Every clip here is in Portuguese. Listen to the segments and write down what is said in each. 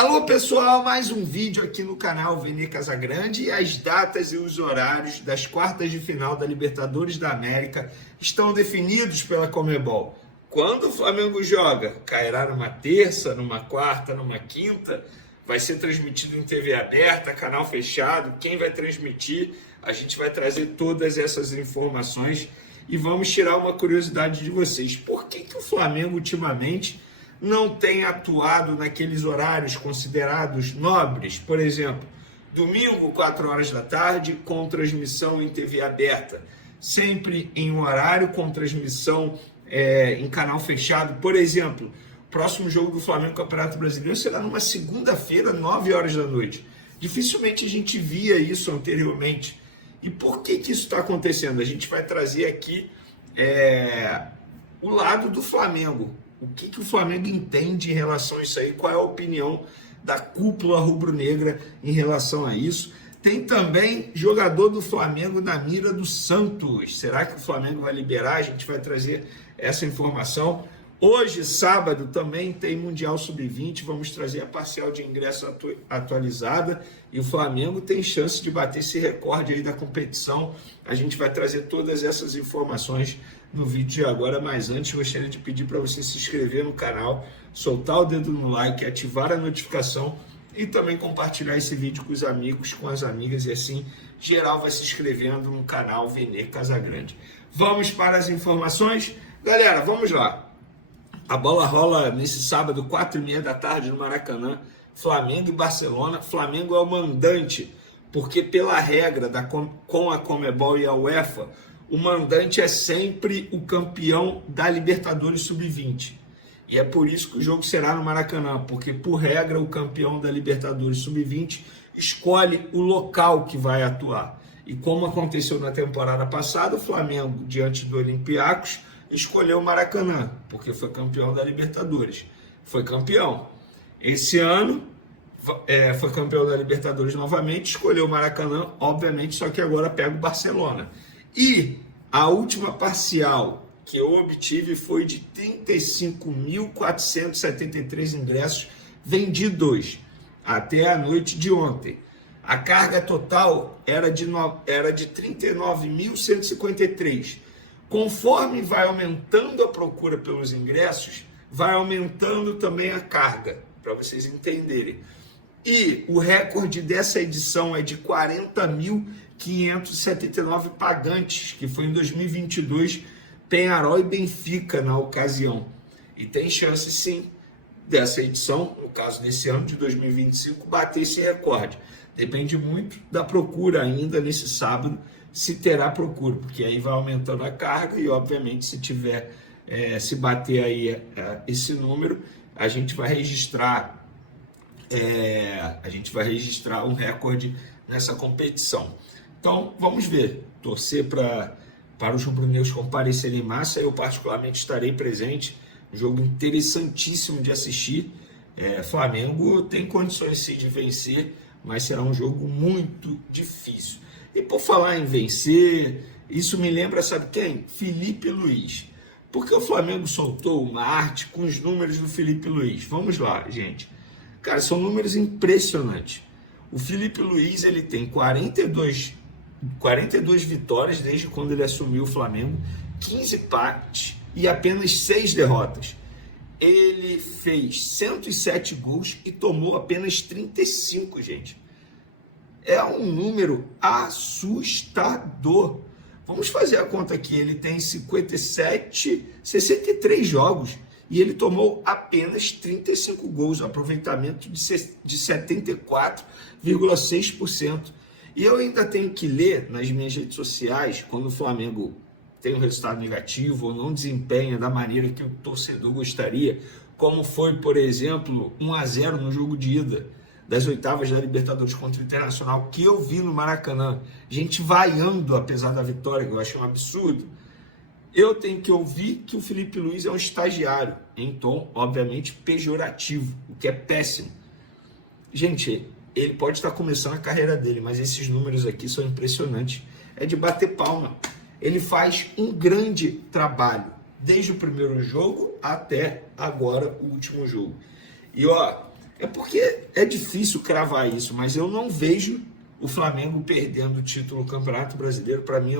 Alô pessoal, mais um vídeo aqui no canal Vene Casagrande e as datas e os horários das quartas de final da Libertadores da América estão definidos pela Conmebol. Quando o Flamengo joga, cairá numa terça, numa quarta, numa quinta, vai ser transmitido em TV aberta, canal fechado, quem vai transmitir, a gente vai trazer todas essas informações e vamos tirar uma curiosidade de vocês. Por que o Flamengo ultimamente não tem atuado naqueles horários considerados nobres? Por exemplo, domingo, 4 horas da tarde, com transmissão em TV aberta. Sempre em um horário com transmissão em canal fechado. Por exemplo, o próximo jogo do Flamengo no Campeonato Brasileiro será numa segunda-feira, 9 horas da noite. Dificilmente a gente via isso anteriormente. E por que isso está acontecendo? A gente vai trazer aqui o lado do Flamengo. O que o Flamengo entende em relação a isso aí? Qual é a opinião da cúpula rubro-negra em relação a isso? Tem também jogador do Flamengo na mira do Santos. Será que o Flamengo vai liberar? A gente vai trazer essa informação. Hoje, sábado, também tem Mundial Sub-20. Vamos trazer a parcial de ingresso atualizada. E o Flamengo tem chance de bater esse recorde aí da competição. A gente vai trazer todas essas informações no vídeo de agora, mas antes gostaria de pedir para você se inscrever no canal, soltar o dedo no like, ativar a notificação e também compartilhar esse vídeo com os amigos, com as amigas, e assim geral vai se inscrevendo no canal Vene Casagrande. Vamos para as informações? Galera, vamos lá. A bola rola nesse sábado, 4h30 da tarde, no Maracanã, Flamengo e Barcelona. Flamengo é o mandante, porque pela regra com a Conmebol e a UEFA, o mandante é sempre o campeão da Libertadores Sub-20. E é por isso que o jogo será no Maracanã, porque por regra o campeão da Libertadores Sub-20 escolhe o local que vai atuar. E como aconteceu na temporada passada, o Flamengo, diante do Olympiacos, escolheu o Maracanã, porque foi campeão da Libertadores. Foi campeão. Esse ano foi campeão da Libertadores novamente, escolheu o Maracanã, obviamente, só que agora pega o Barcelona. E a última parcial que eu obtive foi de 35.473 ingressos vendidos até a noite de ontem. A carga total era de 39.153. Conforme vai aumentando a procura pelos ingressos, vai aumentando também a carga, para vocês entenderem. E o recorde dessa edição é de 40.579 pagantes, que foi em 2022, Peñarol e Benfica na ocasião. E tem chance, sim, dessa edição, no caso desse ano de 2025, bater esse recorde. Depende muito da procura ainda nesse sábado, se terá procura, porque aí vai aumentando a carga e, obviamente, se bater aí esse número, a gente vai registrar um recorde nessa competição. Então, vamos ver, torcer para os rubro-negros comparecerem em massa. Eu, particularmente, estarei presente, um jogo interessantíssimo de assistir. Flamengo tem condições, sim, de vencer, mas será um jogo muito difícil. E por falar em vencer, isso me lembra, sabe quem? Felipe Luiz. Porque o Flamengo soltou uma arte com os números do Felipe Luiz. Vamos lá, gente. Cara, são números impressionantes. O Felipe Luiz, ele tem 42 vitórias desde quando ele assumiu o Flamengo, 15 empates e apenas 6 derrotas. Ele fez 107 gols e tomou apenas 35, gente. É um número assustador. Vamos fazer a conta aqui. Ele tem 63 jogos e ele tomou apenas 35 gols, aproveitamento de 74,6%. E eu ainda tenho que ler nas minhas redes sociais, quando o Flamengo tem um resultado negativo ou não desempenha da maneira que o torcedor gostaria, como foi, por exemplo, 1-0 no jogo de ida das oitavas da Libertadores contra o Internacional, que eu vi no Maracanã, gente vaiando apesar da vitória, que eu achei um absurdo. Eu tenho que ouvir que o Felipe Luiz é um estagiário, em tom, obviamente, pejorativo, o que é péssimo. Gente, ele pode estar começando a carreira dele, mas esses números aqui são impressionantes. É de bater palma. Ele faz um grande trabalho, desde o primeiro jogo até agora o último jogo. E É porque é difícil cravar isso, mas eu não vejo o Flamengo perdendo o título do Campeonato Brasileiro. Para mim é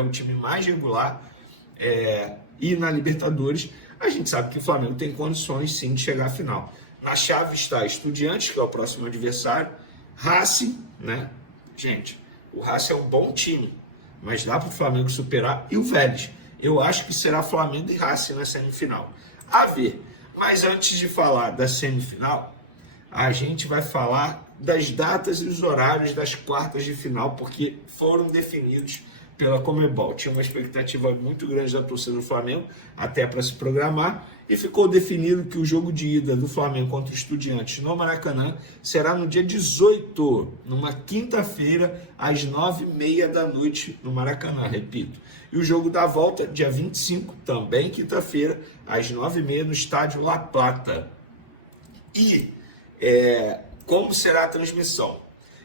o time mais regular. E na Libertadores, a gente sabe que o Flamengo tem condições sim de chegar à final. Na chave está Estudiantes, que é o próximo adversário, Racing, né? Gente, o Racing é um bom time, mas dá para o Flamengo superar, e o Vélez. Eu acho que será Flamengo e Racing na semifinal. A ver. Mas antes de falar da semifinal, a gente vai falar das datas e os horários das quartas de final, porque foram definidos pela Conmebol. Tinha uma expectativa muito grande da torcida do Flamengo, até para se programar, e ficou definido que o jogo de ida do Flamengo contra o Estudiantes no Maracanã será no dia 18, numa quinta-feira, às 9h30 da noite, no Maracanã, repito. E o jogo da volta, dia 25, também quinta-feira, às 9h30, no estádio La Plata. E como será a transmissão?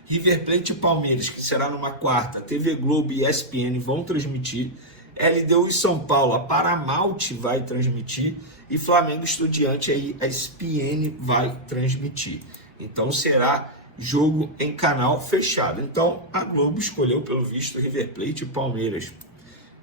River Plate e Palmeiras, que será numa quarta, TV Globo e ESPN vão transmitir. LDU e São Paulo, a Paramount vai transmitir. E Flamengo Estudiante, aí a ESPN vai transmitir. Então será jogo em canal fechado. Então a Globo escolheu, pelo visto, River Plate e Palmeiras.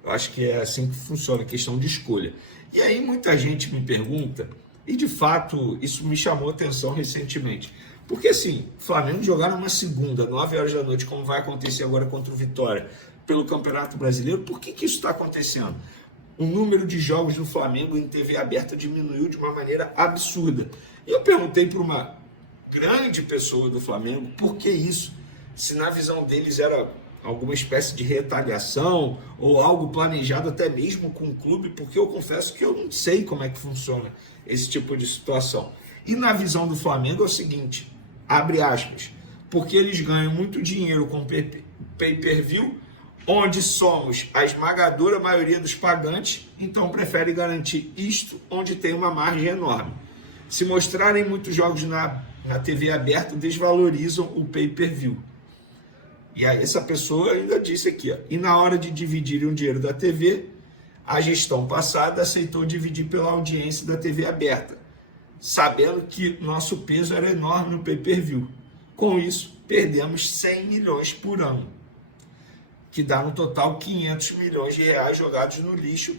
Eu acho que é assim que funciona, a questão de escolha. E aí muita gente me pergunta, e de fato isso me chamou a atenção recentemente, porque assim, Flamengo jogar numa segunda, 9 horas da noite, como vai acontecer agora contra o Vitória, pelo Campeonato Brasileiro, por que isso está acontecendo? O número de jogos do Flamengo em TV aberta diminuiu de uma maneira absurda. E eu perguntei para uma grande pessoa do Flamengo por que isso, se na visão deles era alguma espécie de retaliação ou algo planejado até mesmo com o clube, porque eu confesso que eu não sei como é que funciona esse tipo de situação. E na visão do Flamengo é o seguinte, abre aspas, porque eles ganham muito dinheiro com pay-per-view, onde somos a esmagadora maioria dos pagantes, então prefere garantir isto onde tem uma margem enorme. Se mostrarem muitos jogos na TV aberta, desvalorizam o pay-per-view. E aí essa pessoa ainda disse aqui, ó, e na hora de dividirem o dinheiro da TV, a gestão passada aceitou dividir pela audiência da TV aberta, sabendo que nosso peso era enorme no pay-per-view. Com isso, perdemos 100 milhões por ano, que dá no total 500 milhões de reais jogados no lixo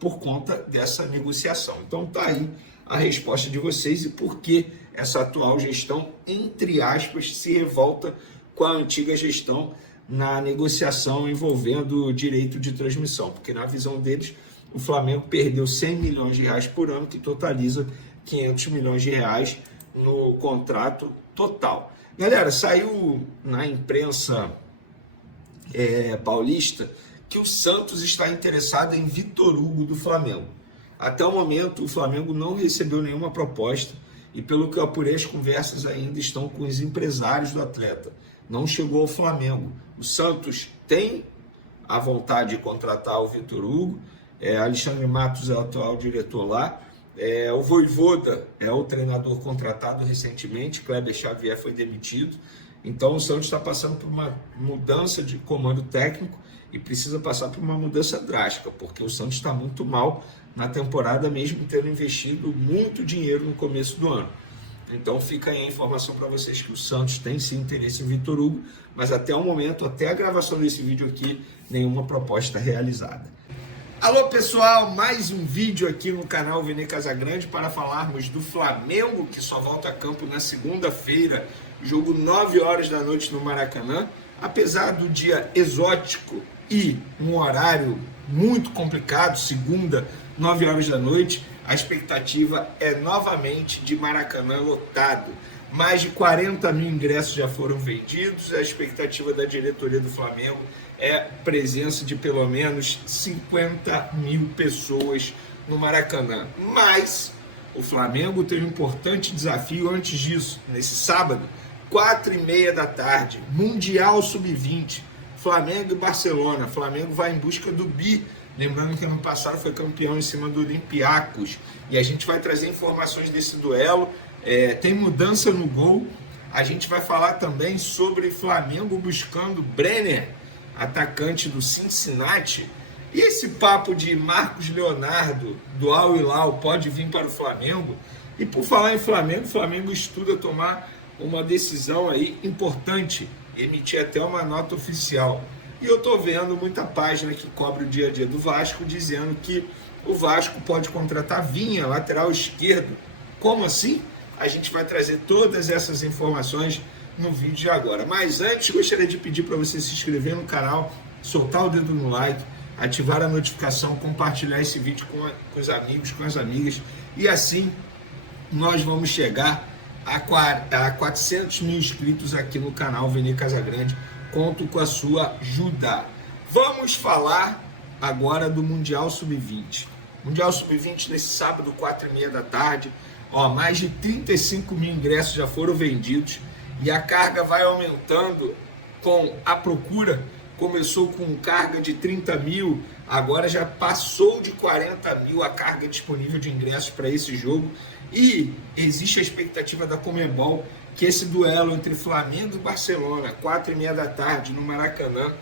por conta dessa negociação. Então tá aí a resposta de vocês e por que essa atual gestão, entre aspas, se revolta com a antiga gestão na negociação envolvendo o direito de transmissão, porque na visão deles o Flamengo perdeu 100 milhões de reais por ano, que totaliza 500 milhões de reais no contrato total. Galera, saiu na imprensa paulista que o Santos está interessado em Vitor Hugo do Flamengo. Até o momento o Flamengo não recebeu nenhuma proposta e, pelo que eu apurei, as conversas ainda estão com os empresários do atleta. Não chegou ao Flamengo. O Santos tem a vontade de contratar o Vitor Hugo, Alexandre Matos é o atual diretor lá, o Vojvoda é o treinador contratado recentemente, Kleber Xavier foi demitido. Então o Santos está passando por uma mudança de comando técnico e precisa passar por uma mudança drástica, porque o Santos está muito mal na temporada, mesmo tendo investido muito dinheiro no começo do ano. Então fica aí a informação para vocês que o Santos tem sim interesse em Vitor Hugo, mas até o momento, até a gravação desse vídeo aqui, nenhuma proposta realizada. Alô pessoal, mais um vídeo aqui no canal Vene Casagrande para falarmos do Flamengo, que só volta a campo na segunda-feira, jogo 9 horas da noite no Maracanã. Apesar do dia exótico e um horário muito complicado, segunda, 9 horas da noite, a expectativa é novamente de Maracanã lotado. Mais de 40 mil ingressos já foram vendidos, a expectativa da diretoria do Flamengo é presença de pelo menos 50 mil pessoas no Maracanã. Mas o Flamengo tem um importante desafio antes disso, nesse sábado, 4h30 da tarde, Mundial Sub-20, Flamengo e Barcelona. Flamengo vai em busca do bi, lembrando que ano passado foi campeão em cima do Olympiacos, e a gente vai trazer informações desse duelo. Tem mudança no gol, a gente vai falar também sobre Flamengo buscando Brenner, atacante do Cincinnati, e esse papo de Marcos Leonardo do Al Hilal pode vir para o Flamengo. E por falar em Flamengo, o Flamengo estuda tomar uma decisão aí importante, emitir até uma nota oficial. E eu estou vendo muita página que cobre o dia a dia do Vasco dizendo que o Vasco pode contratar Vinha, lateral esquerdo. Como assim? A gente vai trazer todas essas informações no vídeo de agora. Mas antes, gostaria de pedir para você se inscrever no canal, soltar o dedo no like, ativar a notificação, compartilhar esse vídeo com os amigos, com as amigas. E assim nós vamos chegar a 400 mil inscritos aqui no canal Vene Casagrande. Conto com a sua ajuda. Vamos falar agora do Mundial Sub-20. Mundial Sub-20 nesse sábado, 4h30 da tarde. Mais de 35 mil ingressos já foram vendidos e a carga vai aumentando com a procura. Começou com carga de 30 mil, agora já passou de 40 mil a carga disponível de ingressos para esse jogo. E existe a expectativa da Conmebol que esse duelo entre Flamengo e Barcelona, 4h30 da tarde no Maracanã,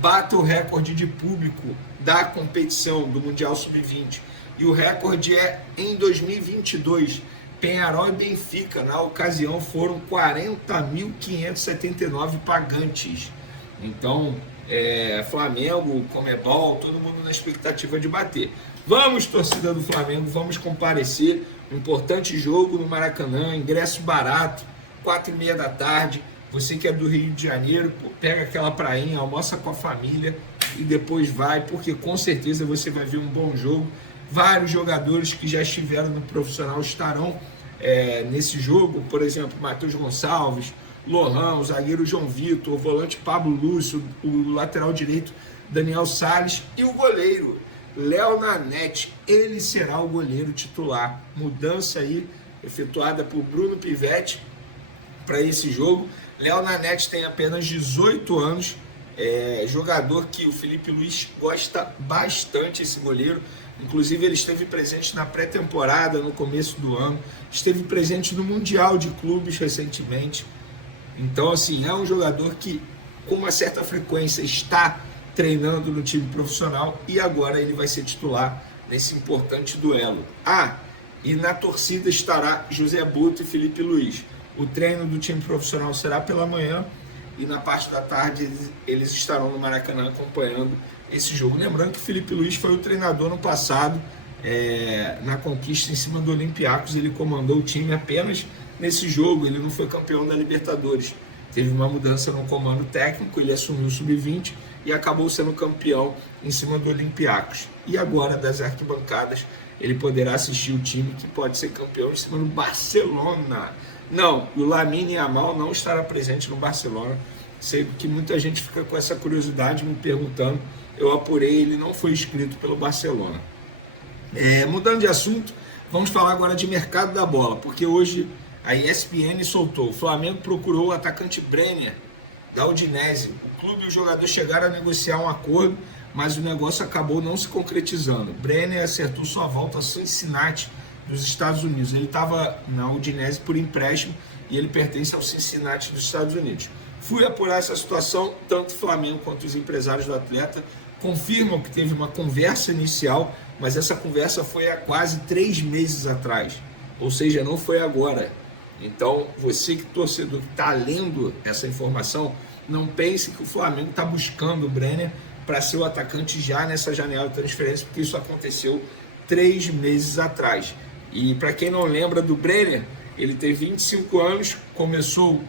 bata o recorde de público da competição do Mundial Sub-20. E o recorde é em 2022. Peñarol e Benfica, na ocasião, foram 40.579 pagantes. Então, Flamengo, Conmebol, todo mundo na expectativa de bater. Vamos, torcida do Flamengo, vamos comparecer. Um importante jogo no Maracanã, ingresso barato, 4h30 da tarde. Você que é do Rio de Janeiro, pega aquela prainha, almoça com a família e depois vai, porque com certeza você vai ver um bom jogo. Vários jogadores que já estiveram no profissional estarão nesse jogo, por exemplo, Matheus Gonçalves, Lohan, o zagueiro João Vitor, o volante Pablo Lúcio, o lateral direito Daniel Salles e o goleiro Léo Nanete. Ele será o goleiro titular. Mudança aí efetuada por Bruno Pivetti para esse jogo. Léo Nanete tem apenas 18 anos, jogador que o Felipe Luiz gosta bastante, esse goleiro. Inclusive ele esteve presente na pré-temporada no começo do ano, esteve presente no Mundial de Clubes recentemente. Então, assim, é um jogador que com uma certa frequência está treinando no time profissional e agora ele vai ser titular nesse importante duelo. E na torcida estará José Buto e Felipe Luiz. O treino do time profissional será pela manhã e na parte da tarde eles estarão no Maracanã acompanhando esse jogo. Lembrando que Felipe Luiz foi o treinador no passado, na conquista em cima do Olympiacos. Ele comandou o time apenas nesse jogo, ele não foi campeão da Libertadores. Teve uma mudança no comando técnico, ele assumiu o Sub-20 e acabou sendo campeão em cima do Olympiacos. E agora, das arquibancadas, ele poderá assistir o time que pode ser campeão em cima do Barcelona. Não, o Lamine Yamal não estará presente no Barcelona. Sei que muita gente fica com essa curiosidade me perguntando. Eu apurei, ele não foi inscrito pelo Barcelona. Mudando de assunto, vamos falar agora de mercado da bola, porque hoje a ESPN soltou. O Flamengo procurou o atacante Brenner, da Udinese. O clube e o jogador chegaram a negociar um acordo, mas o negócio acabou não se concretizando. Brenner acertou sua volta a Cincinnati, dos Estados Unidos. Ele estava na Udinese por empréstimo e ele pertence ao Cincinnati dos Estados Unidos. Fui apurar essa situação, tanto o Flamengo quanto os empresários do atleta confirmam que teve uma conversa inicial, mas essa conversa foi há quase 3 meses atrás, ou seja, não foi agora. Então, você que torcedor que está lendo essa informação, não pense que o Flamengo está buscando o Brenner para ser o atacante já nessa janela de transferência, porque isso aconteceu 3 meses atrás. E para quem não lembra do Brenner, ele tem 25 anos, começou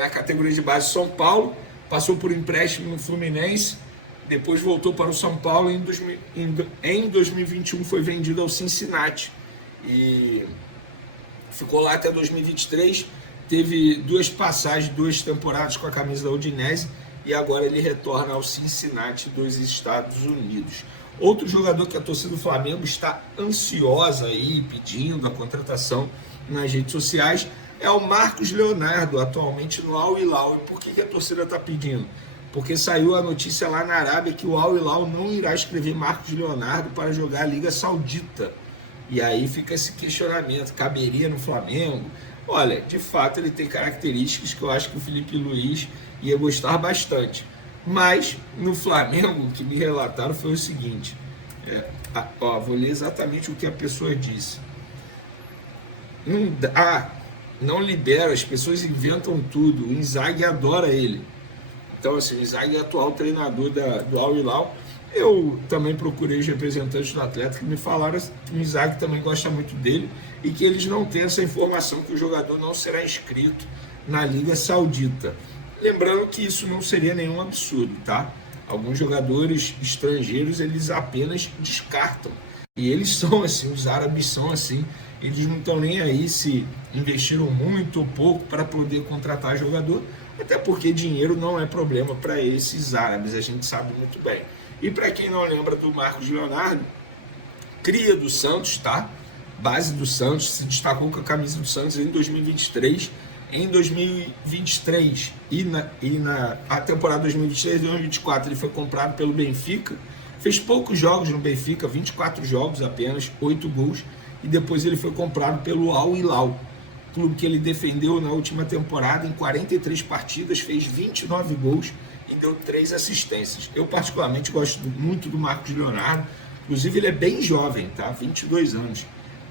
na categoria de base São Paulo, passou por empréstimo no Fluminense, depois voltou para o São Paulo e em 2021 foi vendido ao Cincinnati e ficou lá até 2023, teve 2 passagens, 2 temporadas com a camisa da Udinese e agora ele retorna ao Cincinnati dos Estados Unidos. Outro jogador que a torcida do Flamengo está ansiosa aí, pedindo a contratação nas redes sociais, é o Marcos Leonardo, atualmente no Al Hilal. E por que a torcida está pedindo? Porque saiu a notícia lá na Arábia que o Al Hilal não irá escrever Marcos Leonardo para jogar a Liga Saudita. E aí fica esse questionamento, caberia no Flamengo? Olha, de fato ele tem características que eu acho que o Felipe Luiz ia gostar bastante. Mas no Flamengo, o que me relataram foi o seguinte, vou ler exatamente o que a pessoa disse. não libera, as pessoas inventam tudo. O Inzaghi adora ele. Então, assim, o Inzaghi é atual treinador do Al Hilal. Eu também procurei os representantes do Atlético que me falaram que o Inzaghi também gosta muito dele e que eles não têm essa informação que o jogador não será inscrito na Liga Saudita. Lembrando que isso não seria nenhum absurdo, tá? Alguns jogadores estrangeiros, eles apenas descartam. E eles são assim, os árabes são assim, eles não estão nem aí se investiram muito ou pouco para poder contratar jogador, até porque dinheiro não é problema para esses árabes, a gente sabe muito bem. E para quem não lembra do Marcos Leonardo, cria do Santos, tá? Base do Santos, se destacou com a camisa do Santos em 2023. Em 2023 e na temporada 2023-2024 ele foi comprado pelo Benfica, fez poucos jogos no Benfica, 24 jogos apenas, 8 gols, e depois ele foi comprado pelo Al Hilal, clube que ele defendeu na última temporada em 43 partidas, fez 29 gols e deu 3 assistências. Eu particularmente gosto muito do Marcos Leonardo, inclusive ele é bem jovem, tá? 22 anos,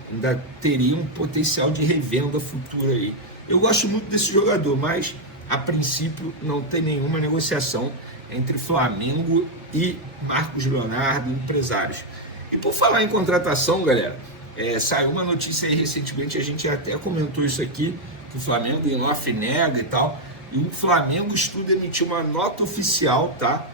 ainda teria um potencial de revenda futura aí. Eu gosto muito desse jogador, mas a princípio não tem nenhuma negociação entre Flamengo e Marcos Leonardo, empresários. E por falar em contratação, galera, saiu uma notícia aí recentemente, a gente até comentou isso aqui, que o Flamengo em off nega e tal, e o Flamengo estuda emitir uma nota oficial, tá?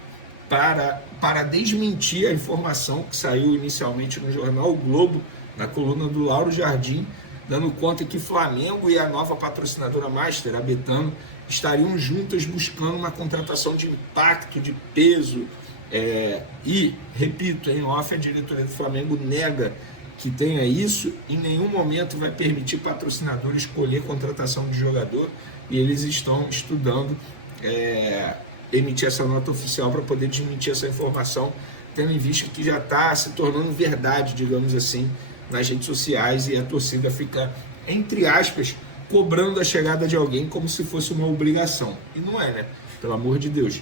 Para desmentir a informação que saiu inicialmente no jornal O Globo, na coluna do Lauro Jardim, dando conta que Flamengo e a nova patrocinadora Master, a Betano, estariam juntas buscando uma contratação de impacto, de peso. E, repito, em off, a diretoria do Flamengo nega que tenha isso, em nenhum momento vai permitir patrocinador escolher contratação de jogador, e eles estão estudando emitir essa nota oficial para poder desmentir essa informação, tendo em vista que já está se tornando verdade, digamos assim, nas redes sociais, e a torcida fica, entre aspas, cobrando a chegada de alguém como se fosse uma obrigação. E não é, né? Pelo amor de Deus.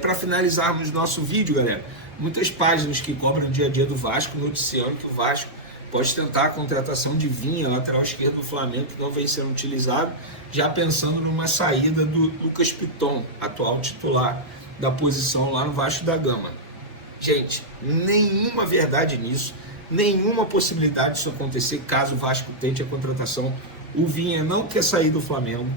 Para finalizarmos nosso vídeo, galera, muitas páginas que cobram o dia a dia do Vasco noticiando que o Vasco pode tentar a contratação de Vinha, lateral esquerdo do Flamengo, que não vem sendo utilizado, já pensando numa saída do Lucas Piton, atual titular da posição lá no Vasco da Gama. Gente, nenhuma verdade nisso. Nenhuma possibilidade disso acontecer caso o Vasco tente a contratação. O Vinha não quer sair do Flamengo,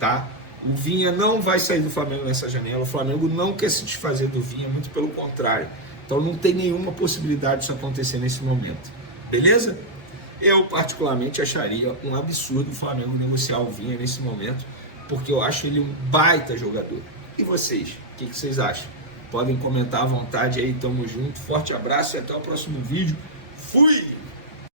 tá? O Vinha não vai sair do Flamengo nessa janela. O Flamengo não quer se desfazer do Vinha, muito pelo contrário. Então não tem nenhuma possibilidade disso acontecer nesse momento. Beleza? Eu particularmente acharia um absurdo o Flamengo negociar o Vinha nesse momento, porque eu acho ele um baita jogador. E vocês? O que vocês acham? Podem comentar à vontade aí, tamo junto. Forte abraço e até o próximo vídeo. Fui!